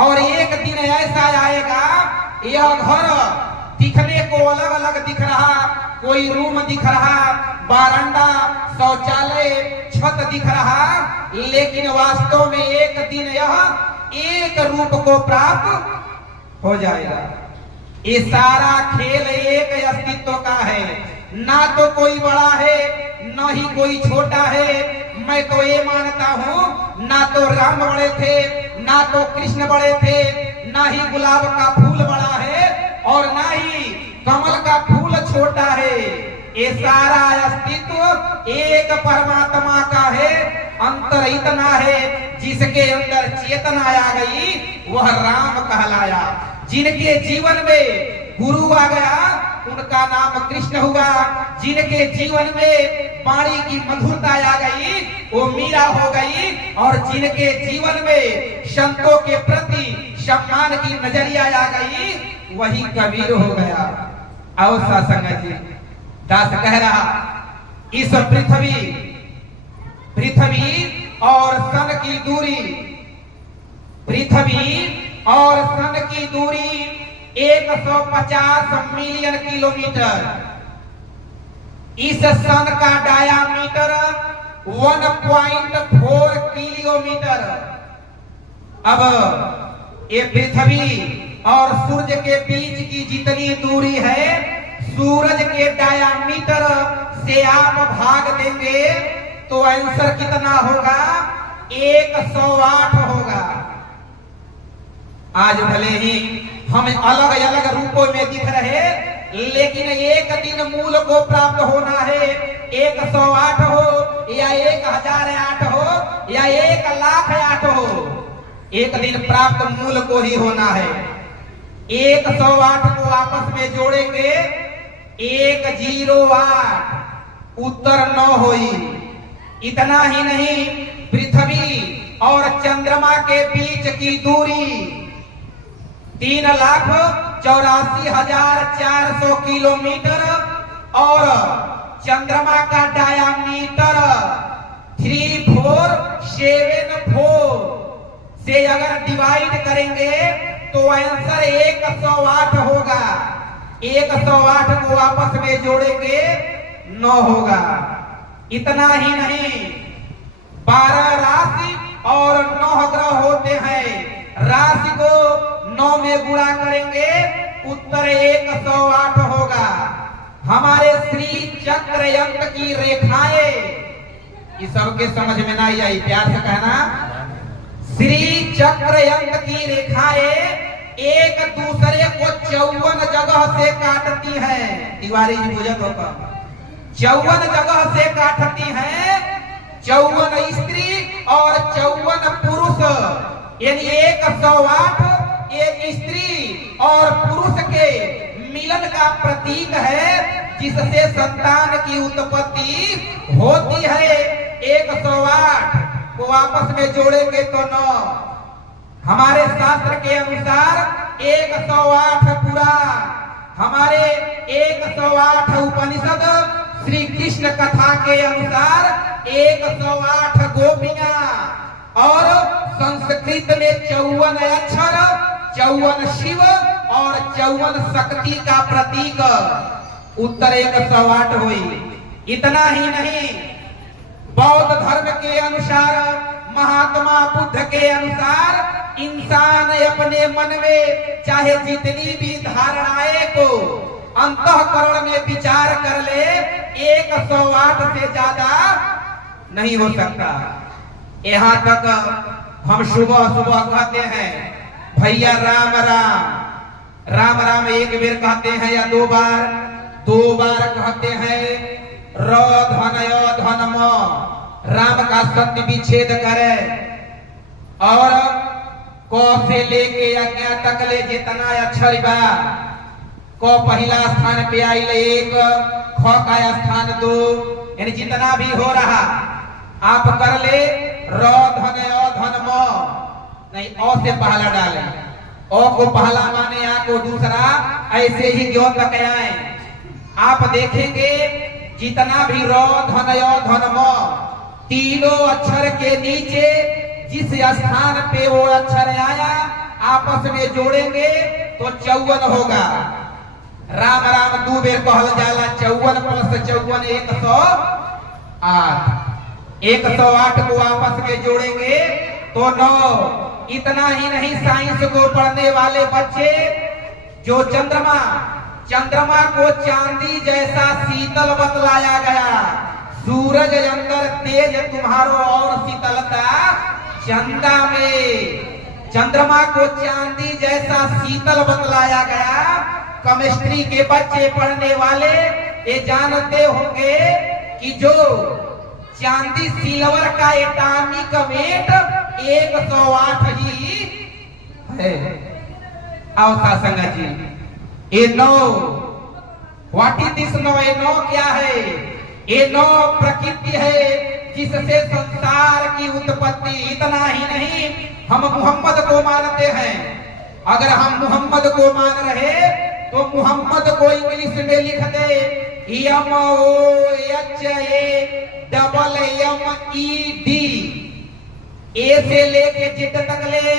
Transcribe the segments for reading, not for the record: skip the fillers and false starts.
और एक दिन ऐसा आएगा, यह घर दिखने को अलग अलग दिख रहा, कोई रूम दिख रहा, बारंडा, शौचालय, छत दिख रहा, लेकिन वास्तव में एक दिन यह एक रूप को प्राप्त हो जाएगा। ये सारा खेल एक अस्तित्व का है, ना तो कोई बड़ा है न ही कोई छोटा है। मैं तो ये मानता हूँ, ना तो राम बड़े थे, ना तो कृष्ण बड़े थे, ना ही गुलाब का फूल बड़ा है और ना ही कमल का फूल छोटा है। ये सारा अस्तित्व एक परमात्मा का है। अंतर इतना है, जिसके अंदर चेतना आ गई वह राम कहलाया। जिनके जीवन में गुरु आ गया उनका नाम कृष्ण हुआ। जिनके जीवन में वाणी की मधुरता आ गई वो मीरा हो गई। और जिनके जीवन में संतों के प्रति सम्मान की नजरिया आ गई वही कबीर हो गया। और सत्संग जी दास कह रहा, इस पृथ्वी और सन की दूरी, पृथ्वी और सन की दूरी 150 मिलियन किलोमीटर। इस सन का डायामीटर 1.4 किलोमीटर। अब ये पृथ्वी और सूरज के बीच की जितनी दूरी है, सूरज के डायामीटर से आप भाग देंगे तो आंसर कितना होगा? 108 होगा। आज भले ही हम अलग अलग रूपों में दिख रहे, लेकिन एक दिन मूल को प्राप्त होना है। 108 हो या 1008 हो या 1,00,008 हो, एक दिन प्राप्त मूल को ही होना है। 108 को आपस में जोड़ेंगे 108, उत्तर 9 होई। इतना ही नहीं, पृथ्वी और चंद्रमा के बीच की दूरी 3,84,400 किलोमीटर और चंद्रमा का डायामीटर 3474 से अगर डिवाइड करेंगे तो आंसर 108 होगा। 108 को आपस में जोड़ेंगे 9 होगा। इतना ही नहीं, 12 राशि और 9 ग्रह होते हैं। राशि को 9 में गुणा करेंगे उत्तर 108 होगा। हमारे श्री चक्र यंत्र की रेखाएं, ये सबके समझ में नहीं आई, प्यार से कहना। श्री चक्र यंत्र की रेखाएं एक दूसरे को 54 जगह से काटती हैं। तिवारी जी बुझत होगा, 54 जगह से काटती हैं। 54 स्त्री और 54 पुरुष, यानी 108 एक स्त्री और पुरुष के मिलन का प्रतीक है, जिससे संतान की उत्पत्ति होती है। 108 को आपस में जोड़ेंगे तो 9। हमारे शास्त्र के अनुसार 108 पूरा, हमारे 108 उपनिषद श्री कृष्ण कथा के अनुसार 108 गोपियां और संस्कृत में 54 अक्षर, 54 शिव और 54 शक्ति का प्रतीक, उत्तर 108 हुई। इतना ही नहीं, बौद्ध धर्म के अनुसार, महात्मा बुद्ध के अनुसार इंसान अपने मन में चाहे जितनी भी धारणाएं को अंतःकरण में विचार कर ले, 108 से ज्यादा नहीं हो सकता। यहाँ तक हम सुबह सुबह कहते हैं भैया राम राम, राम राम एक बेर कहते हैं या 2 बार, 2 बार कहते हैं। र धन य धन म, राम का सत्य विच्छेद करे। और क से लेके अज्ञा तक ले जितना अक्षर बा, क पहला स्थान पे आई 1, ख का स्थान 2, यानी जितना भी हो रहा आप कर ले। र धन य धन म नहीं, अ से पहला डाले, अ को पहला माने आ को दूसरा, ऐसे ही जो तक आए आप देखेंगे जितना भी र धन य धन म, तीनों अक्षर के नीचे जिस स्थान पे वो अक्षर आया आप आपस में जोड़ेंगे तो 54 होगा। राम राम दू बेर कहल जाला, 54 + 54 108। 108 को आपस में जोड़ेंगे तो 9। इतना ही नहीं, साइंस को पढ़ने वाले बच्चे जो चंद्रमा को चांदी जैसा शीतल बतलाया गया, सूरज अंदर तेज तुम्हारो और शीतलता चंदा में। चंद्रमा को चांदी जैसा शीतल बतलाया गया। केमिस्ट्री के बच्चे पढ़ने वाले ये जानते होंगे कि जो चांदी सिल्वर का एटॉमिक वेट 108 ही है। आओ सासंगा जी, ये 9 व्हाट इज दिस 9? ये 9 क्या है? ये 9 प्रकृति है जिससे संसार की उत्पत्ति। इतना ही नहीं, हम मोहम्मद को मानते हैं। अगर हम मोहम्मद को मान रहे तो मोहम्मद को इंग्लिश में लिख दे MOHAMMED। ए से लेके जेड तक ले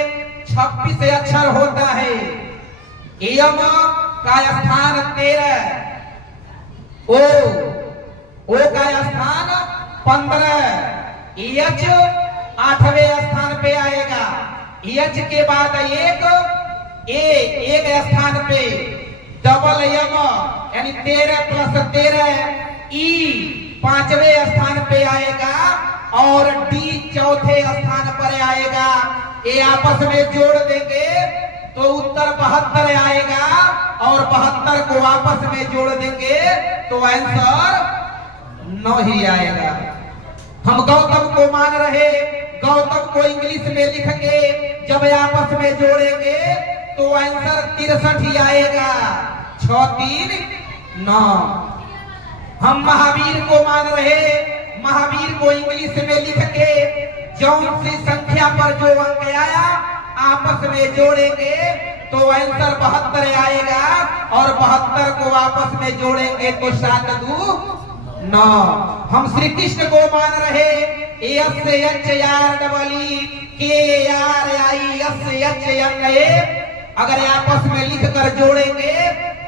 26 अक्षर होता है। एम का स्थान 13, ओ का स्थान 15, एच 8वें स्थान पे आएगा। एच के बाद एक स्थान पे डबल एम यानी 13 + 13 ई 5वें स्थान पे आएगा और डी 4थे स्थान पर आएगा। ये आपस में जोड़ देंगे तो उत्तर 72 आएगा और 72 को आपस में जोड़ देंगे तो आंसर 9 ही आएगा। हम गौतम को मान रहे, गौतम को इंग्लिश में लिख के जब आपस में जोड़ेंगे तो आंसर 63 ही आएगा। 6 3 9। हम महावीर को मान रहे, महावीर को इंग्लिश में लिख के जौन सी संख्या पर जो अंक आया आपस में जोड़ेंगे तो आंसर 72 आएगा और 72 को आपस में जोड़ेंगे तो 7 2 9। हम श्री कृष्ण को मान रहे, SHREEKRISHNA। अगर आपस में लिख कर जोड़ेंगे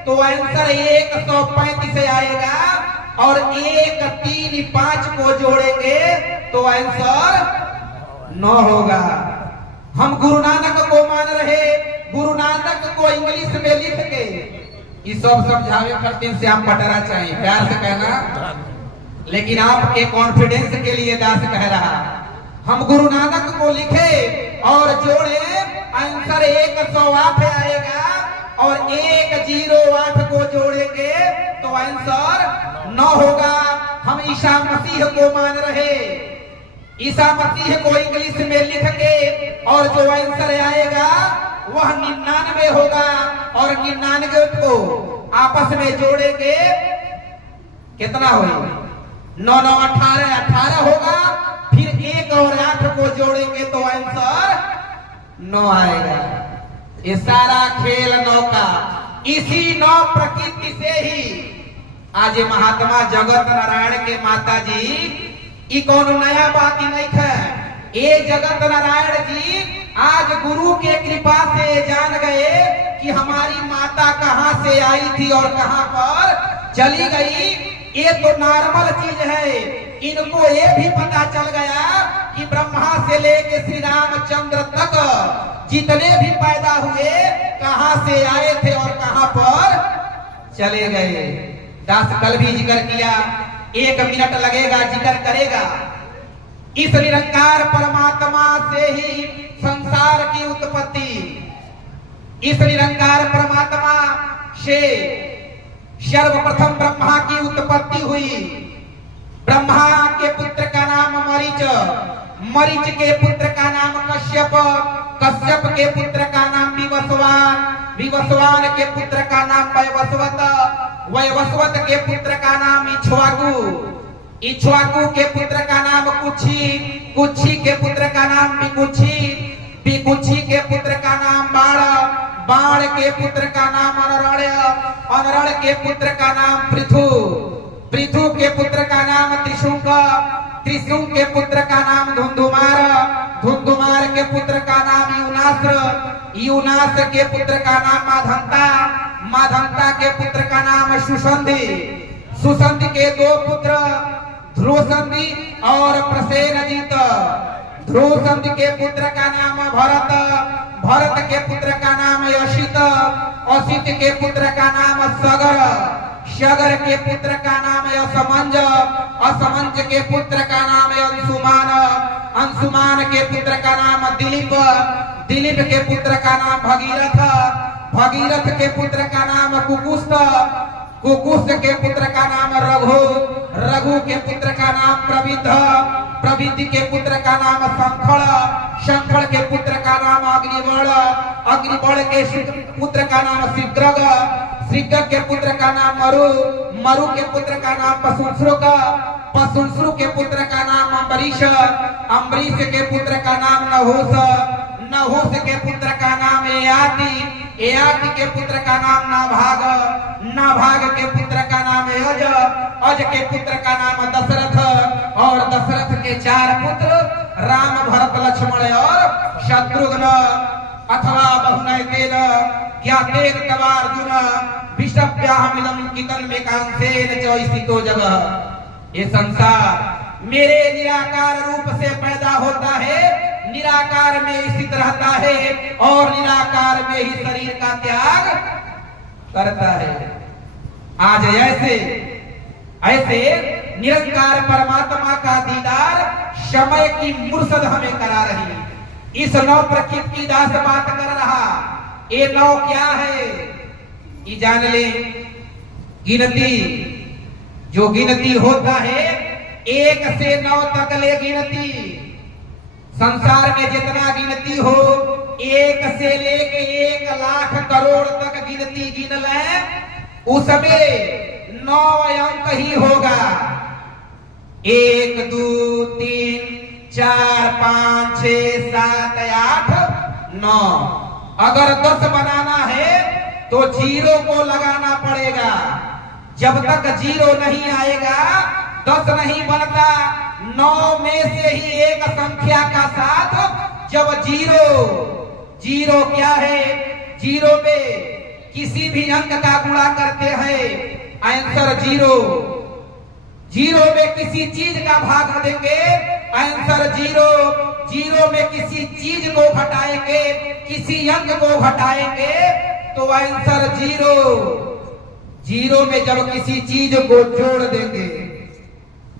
तो आंसर 135 आएगा और 1 3 5 को जोड़ेंगे तो आंसर 9 होगा। हम गुरु नानक को मान रहे, गुरु नानक को इंग्लिश में लिख के ये सब समझावे करते से आप पटरा चाहिए, प्यार से कहना, लेकिन आपके कॉन्फिडेंस के लिए दास कह रहा। हम गुरु नानक को लिखे और जोड़े आंसर 108 आएगा और 108 को जोड़ेंगे तो आंसर 9 होगा। हम ईसा मसीह को मान रहे, ईसा मसीह को इंग्लिश में लिख के और जो आंसर आएगा वह 99 होगा और 99 को आपस में जोड़ेंगे कितना होगा? 9 9 18 18 होगा। फिर 1 और 8 को जोड़ेंगे तो आंसर 9 आएगा। ये सारा खेल 9 का। इसी 9 प्रकृति से ही आज महात्मा जगत नारायण के माता जी ई कौन नया बात ही नहीं है। ये जगत नारायण जी आज गुरु के कृपा से जान गए कि हमारी माता कहां से आई थी और कहां पर चली गई। ये तो नॉर्मल चीज है। इनको ये भी पता चल गया कि ब्रह्मा से लेके श्री रामचंद्र तक जितने भी पैदा हुए कहां से आए थे और कहां पर चले गए। दास कल भी जिक्र किया, 1 मिनट लगेगा जिक्र करेगा। इस निरंकार परमात्मा से ही संसार की उत्पत्ति, इस निरंकार परमात्मा से सर्वप्रथम ब्रह्मा की उत्पत्ति हुई। ब्रह्मा के पुत्र का नाम मरीच, मरीच के पुत्र का नाम कश्यप, कश्यप के पुत्र का नाम विवस्वान, विवस्वान के पुत्र का नाम वैवस्वत, वैवस्वत के पुत्र का नाम इक्ष्वाकु, इक्ष्वाकु के पुत्र का नाम कुक्षी, कुक्षी के पुत्र का नाम विकुक्षी, विकुक्षी के पुत्र का नाम बाण, बाण के पुत्र का नाम अनरण, अनरण के पुत्र का नाम पृथु, पृथु के पुत्र का नाम त्रिशुंक, त्रिशुंग के पुत्र का नाम धुंधुमार, धुंधुमार के पुत्र का नाम यूनास्र, यूनास्र के पुत्र का नाम माधंता, माधंता के पुत्र का नाम सुसंधि, सुसंधि के दो पुत्र ध्रुवसंधि और प्रसेनजीत, ध्रुवसंधि के पुत्र का नाम भरत, भरत के पुत्र का नाम असित, असित के पुत्र का नाम सगर, सगर के पुत्र का नाम असमंज, असमंज के पुत्र का नाम अंशुमान, अंशुमान के पुत्र का नाम दिलीप, दिलीप के पुत्र का नाम भगीरथ, भगीरथ के पुत्र का नाम कुकुस्त, कुकुस्त के पुत्र का नाम रघु, रघु के पुत्र का नाम प्रविध, प्रविधि के पुत्र का नाम शंखड़, शंखड़ के पुत्र का नाम अग्निवण, अग्निवण के पुत्र का नाम शिग्रग, शिग्रग के पुत्र का नाम मरु, मरु के पुत्र का नाम पशुश्रुक, पशुश्रु के पुत्र का नाम अम्बरीश, अम्बरीश के पुत्र का नाम नहुस, नहुस के पुत्र का नाम एयाति, एयाति के पुत्र का नाम नाभाग, नाभाग के पुत्र का नाम अज, अज के पुत्र का नाम दशरथ, और दशरथ के 4 पुत्र राम भरत लक्ष्मण और शत्रुघ्न, अथवा बहुनैतेन ज्ञातेन तवार्जुन विषव्याहमिदं कितन में कांसेन च स्थितो जगह। ये संसार मेरे निराकार रूप से पैदा होता है, निराकार में स्थित रहता है और निराकार में ही शरीर का त्याग करता है। आज ऐसे ऐसे निरंकार परमात्मा का दीदार समय की मुर्शद हमें करा रही। इस नौ प्रकृति की दास बात कर रहा, ये नौ क्या है ये जान ले। गिनती, जो गिनती होता है 1 से 9 तक ले गिनती, संसार में जितना गिनती हो 1 से लेके 1 लाख करोड़ तक गिनती गिन ले, उसमें 9 अंक ही होगा। 1 2 3 4 5 6 7 8 9। अगर 10 बनाना है तो 0 को लगाना पड़ेगा। जब तक 0 नहीं आएगा 10 नहीं बनता। 9 में से ही एक संख्या का साथ जब 0 क्या है, 0 में किसी भी अंक का गुणा करते हैं आंसर 0। 0 में किसी चीज का भाग देंगे आंसर 0। 0 में किसी चीज को घटाएंगे, किसी अंक को घटाएंगे तो आंसर 0। 0 में जब किसी चीज को जोड़ देंगे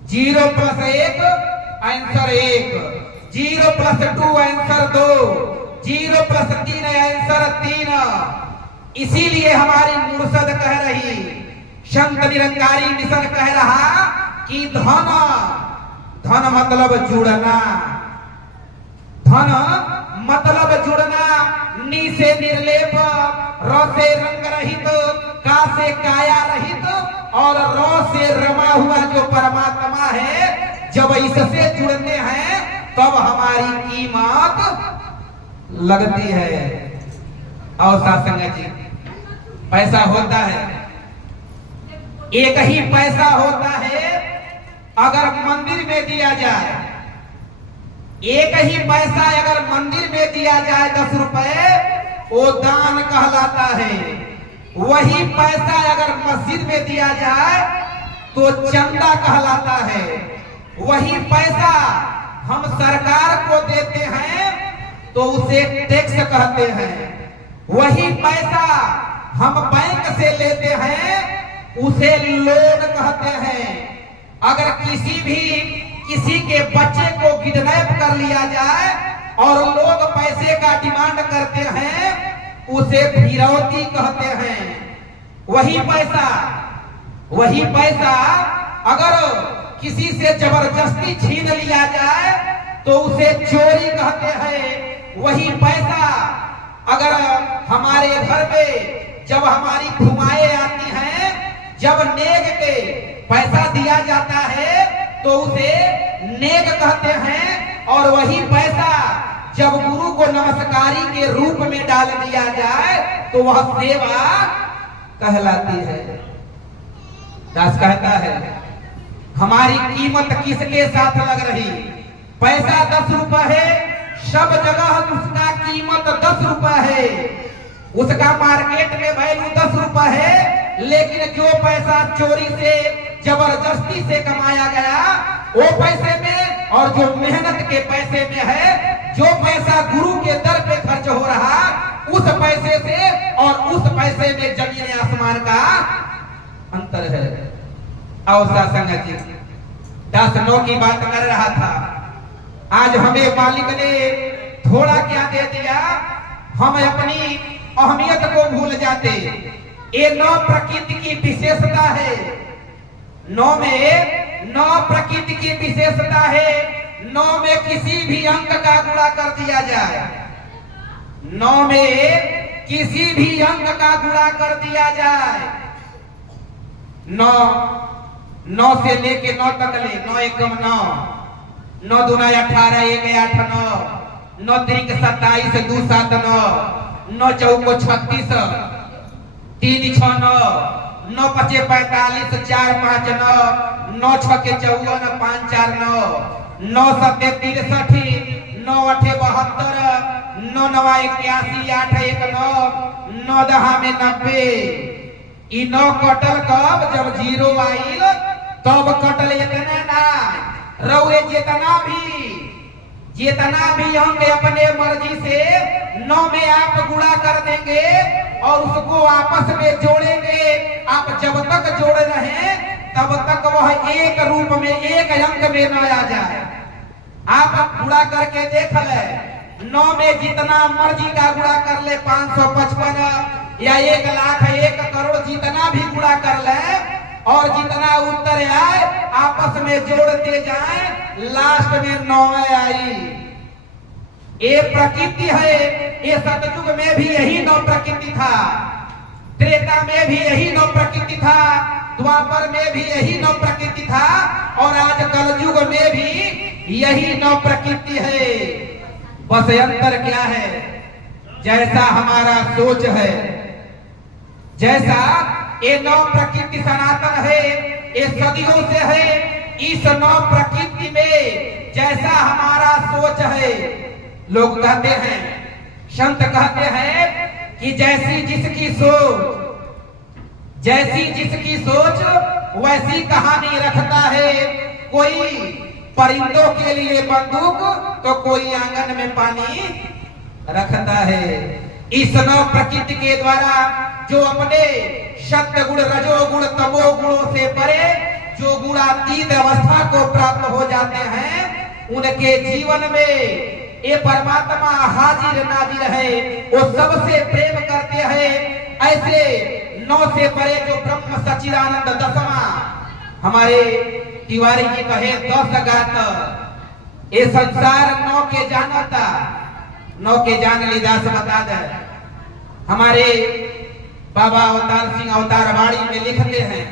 0 + 1 आंसर 1, 0 + 2 आंसर 2, 0 + 3 आंसर 3। इसीलिए हमारी मुर्शद कह रही, संत निरंकारी मिशन कह रहा कि धन, धन मतलब जुड़ना, धन मतलब जुड़ना। नी से निर्लेप, र से रंग रहित, का से काया रहित और र से रमा हुआ जो परमात्मा है, जब इससे जुड़ते हैं तब हमारी कीमत लगती है। और सासंग जी, पैसा होता है, एक ही पैसा होता है अगर मंदिर में दिया जाए। एक ही पैसा अगर मंदिर में दिया जाए 10 रुपए, वो दान कहलाता है। वही पैसा अगर मस्जिद में दिया जाए तो चंदा कहलाता है। वही पैसा हम सरकार को देते हैं तो उसे टैक्स कहते हैं। वही पैसा हम बैंक से लेते हैं उसे लोन कहते हैं। अगर किसी के बच्चे को किडनैप कर लिया जाए और लोग पैसे का डिमांड करते हैं उसे फिरौती कहते हैं। वही पैसा अगर किसी से जबरदस्ती छीन लिया जाए तो उसे चोरी कहते हैं। वही पैसा अगर हमारे घर में जब हमारी खुमाएं आती हैं, जब नेग के पैसा दिया जाता है तो उसे नेग कहते हैं। और वही पैसा जब गुरु को नमस्कारी के रूप में डाल दिया जाए तो वह सेवा कहलाती है। दास कहता है हमारी कीमत किसके साथ लग रही? पैसा 10 रुपए है, सब जगह उसका कीमत 10 रुपए है, उसका मार्केट में वैल्यू 10 रुपए है। लेकिन जो पैसा चोरी से जबरदस्ती से कमाया गया वो पैसे में, और जो मेहनत के पैसे में है, जो पैसा गुरु के दर पे खर्च हो रहा उस पैसे से और उस पैसे में जमीन आसमान का अंतर है। अवसा संगत जी 10-9 की बात कर रहा था। आज हमें मालिक ने थोड़ा क्या दे दिया, हम अपनी अहमियत को भूल जाते। ये 9 प्रकृति की विशेषता है। 9 में 9 प्रकृति की विशेषता है। 9 में किसी भी अंक का गुणा कर दिया जाए, 9 में किसी भी अंक का गुणा कर दिया जाए, 9 से लेके 9 तक ले, 9 एकम 9, 9 दूना 18, 1 8 9, 9 त्रिक 27, 2 7 9, 9 चौको 36, 3 6 9, 9 5 45, 4 5 9, 9 6 के 54, 5 4 9, 9 7 63, 9 8 72, 9 9 81, 8 1 9, 9 10 में 90। ई 9 कटल कब? जब 0 आइल तब कटल। इतना ना रउए जितना भी अंक अपने मर्जी से 9 में आप गुणा कर देंगे और उसको आपस में जोड़ेंगे। आप जब तक जोड़ रहे तब तक वह एक रूप में, एक अंक में न आ जाए। आप गुणा करके देख ले, 9 में जितना मर्जी का गुणा कर ले, 555 या 1 लाख 1 करोड़ जितना भी गुणा कर ले, और जितना उत्तर आए आपस में जोड़ते जाए, लास्ट में 9 आई। ये प्रकृति है। ये सतयुग में भी यही 9 प्रकृति था, त्रेता में भी यही 9 प्रकृति था, द्वापर में भी यही 9 प्रकृति था, और आज कलयुग में भी यही 9 प्रकृति है। बस अंतर क्या है? जैसा हमारा सोच है, जैसा ये 9 प्रकृति सनातन है, ये सदियों से है। इस 9 प्रकृति में जैसा हमारा सोच है, लोग कहते हैं, संत कहते हैं कि जैसी जिसकी सोच वैसी कहानी रखता है। कोई परिंदों के लिए बंदूक तो कोई आंगन में पानी रखता है। इस 9 प्रकृति के द्वारा जो अपने सत्य गुण, रजोगुण, तमो गुणों से परे जो गुणातीत अवस्था को प्राप्त हो जाते हैं, उनके जीवन में ये परमात्मा हाजिर नाजिर है। वो सबसे प्रेम करते हैं। ऐसे 9 से परे जो ब्रह्म सच्चिदानंद 10वां, हमारे तिवारी जी कहे 10 गात ये संसार 9 के जानता, 9 के जान ली दास बता दे। हमारे बाबा अवतार सिंह अवतार वाणी में लिखते हैं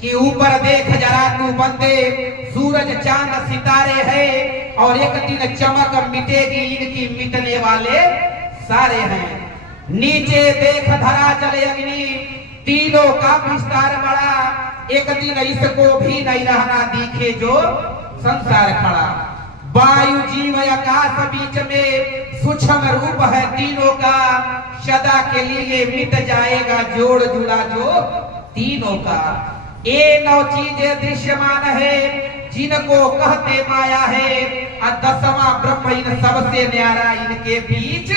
कि ऊपर देख जरा तू बंदे, सूरज चांद सितारे हैं, और एक दिन चमक मिटेगी इनकी, मिटने वाले सारे हैं। नीचे देख धरा जल अग्नि, तीनों का विस्तार बड़ा, एक दिन इसको भी नहीं रहना दिखे जो संसार खड़ा। वायु जीव आकाश बीच में सूक्ष्म रूप है तीनों का, सदा के लिए मिट जाएगा जोड़ जुड़ा जो तीनों का। ये 9 चीजें दृश्यमान है जिनको कहते माया है, और 10वां ब्रह्म इन सबसे न्यारा इनके बीच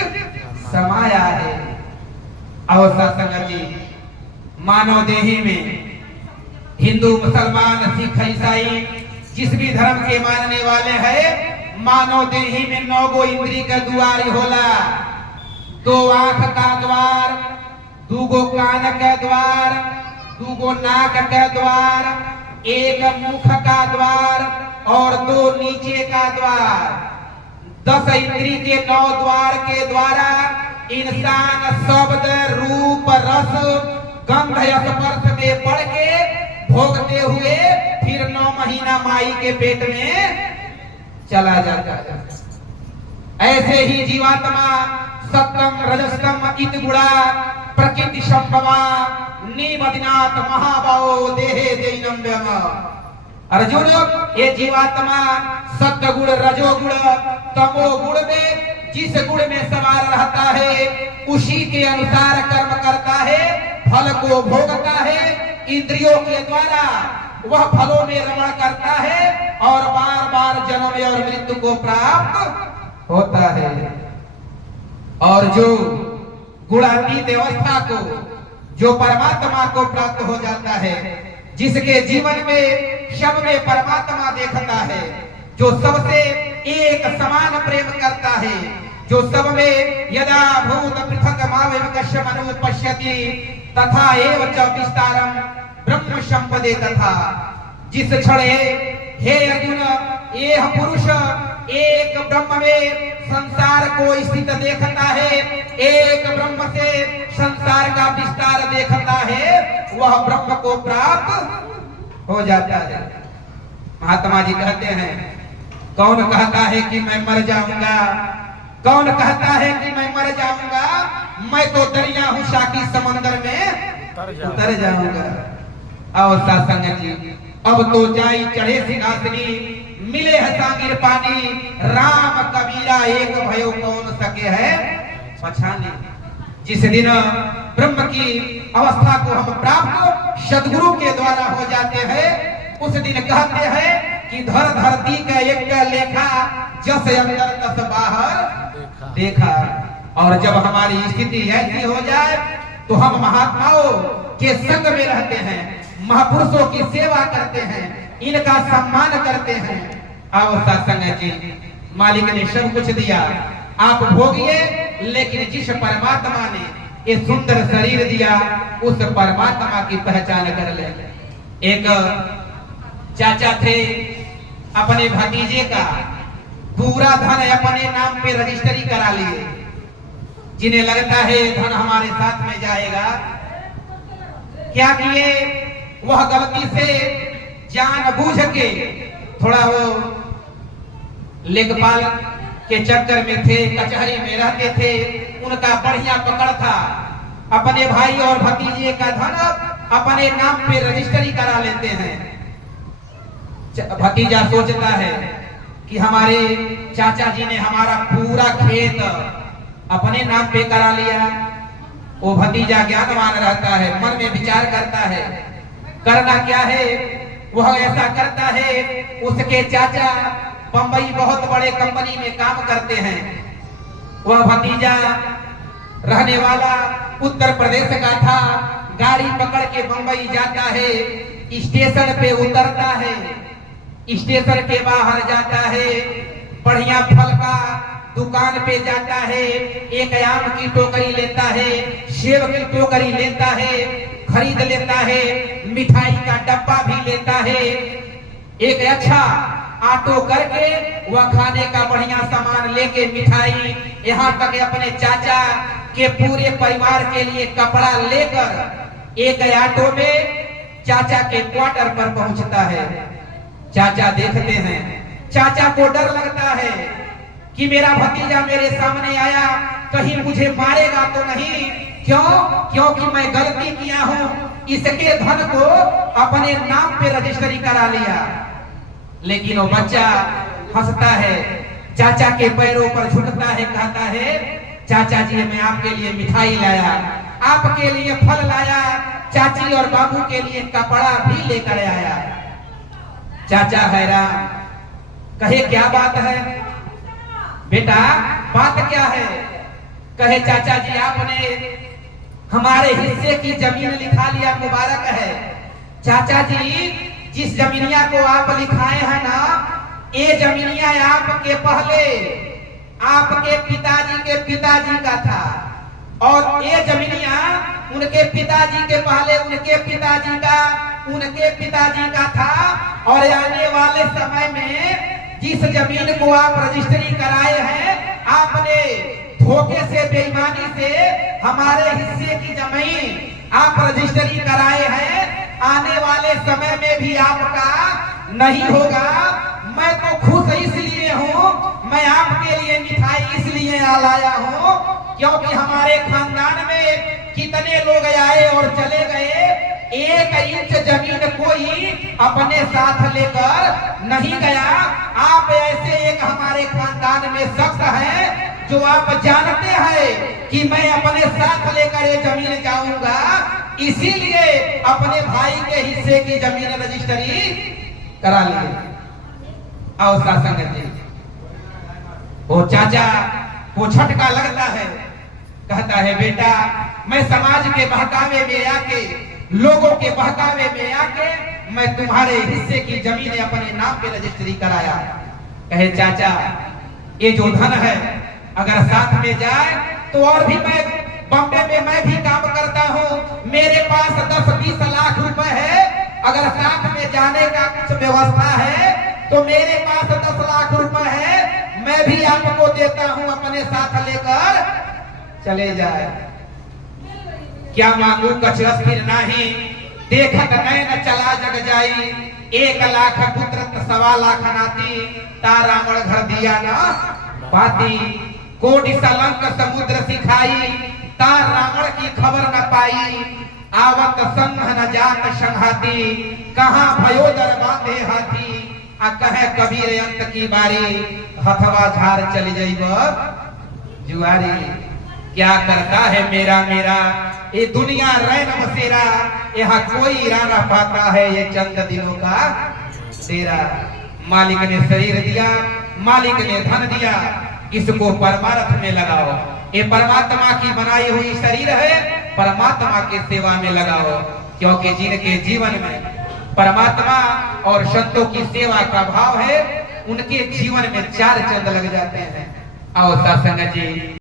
समाया है। अवसा संगत जी, मानव देही में हिंदू, मुसलमान, सिख, ईसाई जिस भी धर्म के मानने वाले हैं, मानव देही में 9 गो इंद्री का द्वार होला। 2 आंख का द्वार, 2 गो कान का द्वार, 2 गो नाक का द्वार, 1 मुख का द्वार और 2 नीचे का द्वार। 10 इंद्री के 9 द्वार के द्वारा इंसान शब्द, रूप, रस, गंध, स्पर्श में पड़ के भोगते हुए फिर 9 महीना माई के पेट में चला जाता है। ऐसे ही जीवात्मा सत्तम रजस्तम इत गुणा प्रकृति संभवा निमदिनाथ महाभावो देहे देनम व्यम। अर्जुन, ये जीवात्मा सत्य गुण, रजोगुण, तमोगुण में जिस गुण में सवार रहता है उसी के अनुसार कर्म करता है, फल को भोगता है, इंद्रियों के द्वारा वह फलों में रमण करता है और बार बार जन्म और मृत्यु को प्राप्त होता है। और जो गुणातीत अवस्था को, जो परमात्मा को प्राप्त हो जाता है, जिसके जीवन में सब में परमात्मा देखता है, जो सबसे एक समान प्रेम करता है, जो सब में यदा भूत पृथक मावेव कश्यमनु पश्यति तथा एव च विस्तारम ब्रह्म संपदे तथा, जिस क्षण हे अर्जुन यह पुरुष एक ब्रह्म में संसार को स्थित देखता है, एक ब्रह्म से संसार का विस्तार देखता है, वह ब्रह्म को प्राप्त हो जाता है। महात्मा जी कहते हैं, कौन कहता है कि मैं मर जाऊंगा, कौन कहता है कि मैं मर जाऊंगा, मैं तो दरिया हूं शाकी समंदर में उतर जाऊंगा। और सासंग जी, अब तो जाई चढ़े सिंहासनी, मिले है सागिर पानी, राम कबीरा एक भयो कौन सके है पछाने। जिस दिन ब्रह्म की अवस्था को हम प्राप्त सदगुरु के द्वारा हो जाते हैं, उस दिन कहते हैं कि धर धरती का एक लेखा, जस अंदर तस बाहर देखा। और जब हमारी स्थिति ऐसी हो जाए तो हम महात्माओं के संग में रहते हैं, महापुरुषों की सेवा करते हैं, इनका सम्मान करते हैं। आओ सत्संग जी, मालिक ने सब कुछ दिया, आप भोगिए, लेकिन जिस परमात्मा ने ये सुंदर शरीर दिया उस परमात्मा की पहचान कर ले। एक चाचा थे, अपने भतीजे का पूरा धन अपने नाम पे रजिस्ट्री करा लिए। जिन्हें लगता है धन हमारे साथ में जाएगा, क्या किए, वह गलती से जानबूझ के थोड़ा वो लेखपाल के चक्कर में थे, कचहरी में रहते थे, उनका बढ़िया पकड़ था, अपने भाई और भतीजे का धन अपने नाम पे रजिस्ट्री करा लेते हैं। भतीजा सोचता है कि हमारे चाचा जी ने हमारा पूरा खेत अपने नाम पे करा लिया। वो भतीजा ज्ञानवान रहता है, मन में विचार करता है करना क्या है। वह ऐसा करता है, उसके चाचा बंबई बहुत बड़े कंपनी में काम करते हैं, वह भतीजा रहने वाला उत्तर प्रदेश का था। गाड़ी पकड़ के बंबई जाता है, स्टेशन पे उतरता है, स्टेशन के बाहर जाता है, बढ़िया फल का दुकान पे जाता है, एक आम की टोकरी लेता है, सेब की टोकरी लेता है, खरीद लेता है, मिठाई का डब्बा भी लेता है, एक अच्छा ऑटो करके वह खाने का बढ़िया सामान लेके, मिठाई, यहाँ तक अपने चाचा के पूरे परिवार के लिए कपड़ा लेकर एक ऑटो में चाचा के क्वार्टर पर पहुंचता है। चाचा देखते हैं, चाचा को डर लगता है कि मेरा भतीजा मेरे सामने आया, कहीं मुझे मारेगा तो नहीं। क्यों? क्योंकि मैं गलती किया हूं, इसके धन को अपने नाम पे रजिस्ट्री करा लिया। लेकिन वो बच्चा हंसता है, चाचा के पैरों पर झुकता है, कहता है चाचा जी मैं आपके लिए मिठाई लाया, आपके लिए फल लाया, चाची और बाबू के लिए कपड़ा भी लेकर आया। चाचा हैरान, कहे क्या बात है बेटा, बात क्या है? कहे चाचा जी आपने हमारे हिस्से की जमीन लिखा लिया, मुबारक है। चाचा जी जिस जमीनिया को आप लिखाए हैं ना, ये जमीनिया आपके पहले आपके पिताजी के पिताजी का था, और ये जमीनिया उनके पिताजी के पहले उनके पिताजी का, उनके पिताजी का था। और आने वाले समय में जिस जमीन को आप रजिस्ट्री कराए हैं, आपने धोखे से, बेईमानी से हमारे हिस्से की जमीन आप रजिस्ट्री कराए हैं, आने वाले समय में भी आपका नहीं होगा। मैं तो खुश इसलिए हूँ, मैं आपके लिए मिठाई इसलिए लाया हूँ क्योंकि हमारे खानदान में कितने लोग आए और चले गए, 1 इंच जमीन कोई अपने साथ लेकर नहीं गया। आप ऐसे एक हमारे खानदान में शख्स है जो आप जानते हैं कि मैं अपने साथ लेकर ये जमीन जाऊंगा, इसीलिए अपने भाई के हिस्से की जमीन रजिस्ट्री करा लिए। और संगत जी, वो चाचा को झटका लगता है, कहता है बेटा मैं समाज के बहकावे में आके, लोगों के बहकावे में आके मैं तुम्हारे हिस्से की जमीन अपने नाम पे रजिस्ट्री कराया। कहे चाचा ये जो धन है अगर साथ में जाए तो और भी, मैं बॉम्बे में मैं भी काम करता हूँ, मेरे पास 10-20 लाख रुपए है, अगर साथ में जाने का कुछ व्यवस्था है तो मेरे पास 10 लाख रुपए है, मैं भी आपको देता हूँ, अपने साथ लेकर चले जाए। क्या मांगू कछ अस्थिर नाही, देखत नैन चला जग जाई, 1 लाख पुत्र 1.25 लाख नाती, ता रावण घर दिया ना पाती, कोटि सलंक समुद्र सिखाई, ता रावण की खबर न पाई, आवत संग न जात संघाती, कहाँ भयो दर बांधे हाथी, आ कहे कबीर अंत की बारी, हथवा झार चली जाइब जुआरी। क्या करता है मेरा मेरा ये दुनिया रैन बसेरा, यहाँ कोई इराना पाता है ये चंद दिनों का तेरा। मालिक ने शरीर दिया, मालिक ने धन दिया, इसको परमार्थ में लगाओ। ये परमात्मा की बनाई हुई शरीर है, परमात्मा के सेवा में लगाओ, क्योंकि जिनके जीवन में परमात्मा और संतों की सेवा का भाव है, उनके जीवन में 4 चंद लग जाते हैं। आओ सत्संग जी।